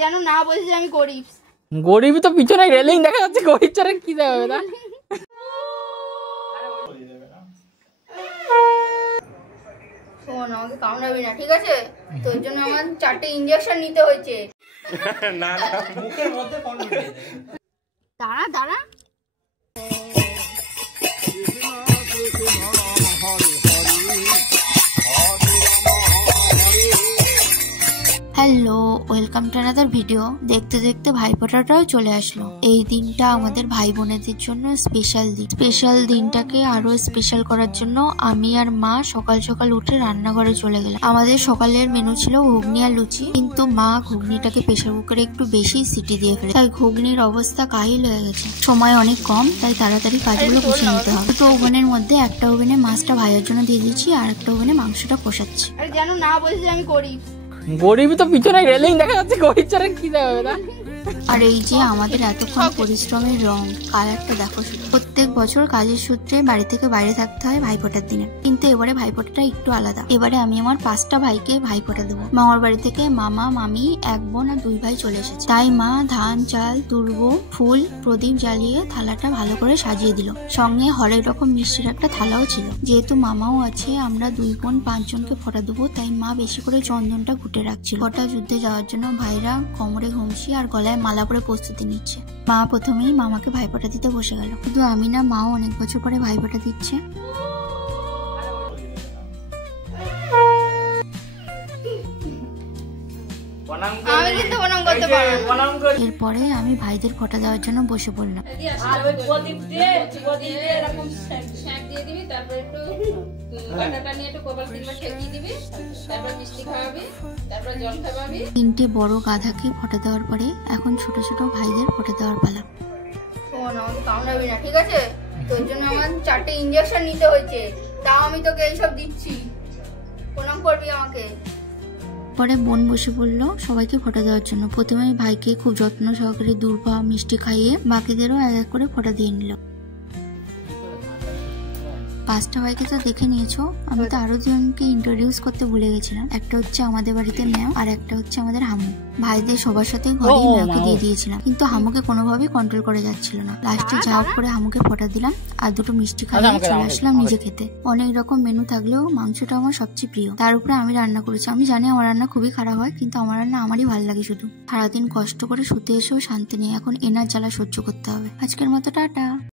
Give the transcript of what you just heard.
যেন না বলছি আমি গরিব। গরিব তো পিছনে রেলিং দেখা যাচ্ছে, গরিব ছাড়া কি দেবে না। শোন, আমাকে কামড়াবি না, ঠিক আছে? তোর জন্য আমার 4টে ইনজেকশন নিতে হয়েছে। না না, মুখের মধ্যে কোন ঢুকিয়ে দে। দাঁড়া দাঁড়া। Hello, welcome to another video. দেখতে দেখতে ভাইফোঁটাটাও চলে আসলো। এই দিনটা আমাদের ভাই বোনেদের জন্য স্পেশাল দিন। স্পেশাল দিনটাকে আরো স্পেশাল করার জন্য আমি আর মা সকাল সকাল উঠে রান্নাঘরে চলে গেলাম। আমাদের সকালের মেনু ছিল ঘুগনি আর লুচি, কিন্তু মা ঘুগনিটাকে প্রেসার কুকারে একটু বেশি সিটি দিয়ে ফেলে, তাই ঘুগনির অবস্থা কাহিল হয়ে গেছে। সময় অনেক কম, তাই তাড়াতাড়ি কাজগুলো গুছিয়ে নিতে হবে। দুটো ওভেনের মধ্যে একটা ওভেনে মাছটা ভাজার জন্য দিয়ে দিচ্ছি, আর একটা ওভেনে মাংসটা কষাচ্ছি। যেন না বলছি আমি গরিব। গরিব তো পিছনে রেলিং দেখা যাচ্ছে, গরিব ছাড়া কি দেবে না। আর এই যে আমাদের এতক্ষণ পরিশ্রমের রং, কালারটা দেখো শুধু। প্রত্যেক বছর কাজের সূত্রে বাড়ি থেকে বাইরে থাকতে হয় ভাইফোঁটার দিনে, কিন্তু এবারে ভাইফোঁটাটা একটু আলাদা। এবারে আমি আমার 5টা ভাইকে ভাইফোঁটা দেবো। মামার বাড়ি থেকে মামা, মামি, 1 বোন আর 2 ভাই চলে এসেছে, তাই মা ধান, চাল, তুরবো, ফুল, প্রদীপ জ্বালিয়ে থালাটা ভালো করে সাজিয়ে দিল। সঙ্গে হরেক রকম মিষ্টির একটা থালাও ছিল। যেহেতু মামাও আছে, আমরা 2 বোন 5 জনকে ফোঁটা দেবো, তাই মা বেশি করে চন্দনটা ঘুটে রাখছিল। ফোঁটা যুদ্ধে যাওয়ার জন্য ভাইরা কোমরে ঘুমসি আর গলায় মালা পরে প্রস্তুতি নিচ্ছে। মা প্রথমেই মামাকে ভাইফোঁটা দিতে বসে গেল। শুধু আমি না, মাও অনেক বছর পরে ভাইফোঁটা দিচ্ছে। এরপরে আমি ভাইদের ফোঁটা দেওয়ার জন্য বসে পড়লাম। তিনটে বড় গাধাকে ফোঁটা দেওয়ার পরে এখন ছোট ছোট ভাইদের ফোঁটা দেওয়ার পালা। শোন, আমাকে কামড়াবি না, ঠিক আছে? তোর জন্য আমার 4টে ইনজেকশন নিতে হয়েছে, তাও আমি তোকে এইসব দিচ্ছি। প্রণাম করবি আমাকে। পরে বোন বসে পড়লো সবাইকে ফোঁটা দেওয়ার জন্য। প্রথমে ভাইকে খুব যত্ন সহকারে দূর্বা মিষ্টি খাইয়ে বাকিদেরও এক এক করে ফোঁটা দিয়ে নিল। 5টা ভাইকে তো দেখে নিয়েছো, আমি তো আরো 2জনকে ইন্ট্রোডিউস করতে ভুলে গেছিলাম। একটা হচ্ছে আমাদের বাড়িতে ম্যাম, আর একটা হচ্ছে আমাদের হামু। ভাইদের সবার সাথে ঘরেই ম্যামকে দিয়ে দিয়েছিলাম, কিন্তু হামুকে কোনোভাবেই কন্ট্রোল করা যাচ্ছিল না। লাস্টে যা হোক করে হামুকে ফোঁটা দিলাম আর 2টো মিষ্টি খাইয়ে চলে আসলাম নিজে খেতে। অনেক রকম মেনু থাকলেও মাংসটা আমার সবচেয়ে প্রিয়। তার উপরে আমি রান্না করেছি। আমি জানি আমার রান্না খুবই খারাপ হয়, কিন্তু আমার রান্না আমারই ভালো লাগে। শুধু সারাদিন কষ্ট করে শুতে এসেও শান্তি নেই, এখন এনার জ্বালা সহ্য করতে হবে। আজকের মতো টাটা।